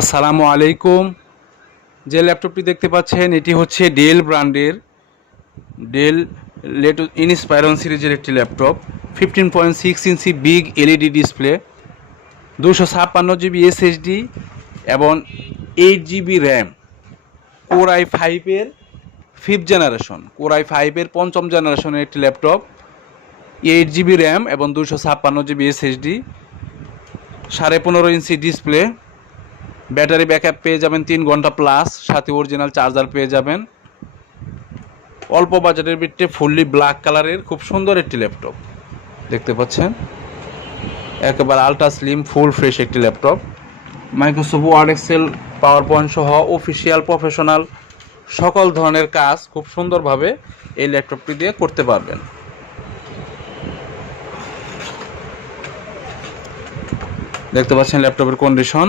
আসসালামু আলাইকুম। যে ল্যাপটপটি দেখতে পাচ্ছেন, এটি হচ্ছে ডেল ব্র্যান্ডের ডেল লেটো ইনস্পায়রন সিরিজের একটি laptop fifteen point six inch big LED display দুশো ছাপ্পান্ন জিবি এসএসডি এবং eight GB RAM Core i ফাইভের ফিফথ জেনারেশন কোরআই ফাইভের পঞ্চম জেনারেশনের একটি ল্যাপটপ এইট জিবি র্যাম এবং দুশো ছাপ্পান্ন জিবি এসএসডি সাড়ে পনেরো ইঞ্চি ডিসপ্লে ব্যাটারি ব্যাকআপ পেয়ে যাবেন তিন ঘণ্টা প্লাস সাথে অরিজিনাল চার্জার পেয়ে যাবেন। অল্প বাজারের ভিত্তিতে ফুললি ব্ল্যাক কালারের খুব সুন্দর একটি ল্যাপটপ দেখতে পাচ্ছেন? একেবারে আলট্রা স্লিম ফুল ফ্রেশ একটি laptop Microsoft Word Excel PowerPoint সহ অফিসিয়াল প্রফেশনাল সকল ধরনের কাজ খুব সুন্দরভাবে এই ল্যাপটপটি দিয়ে করতে পারবেন। দেখতে পাচ্ছেন ল্যাপটপের কন্ডিশন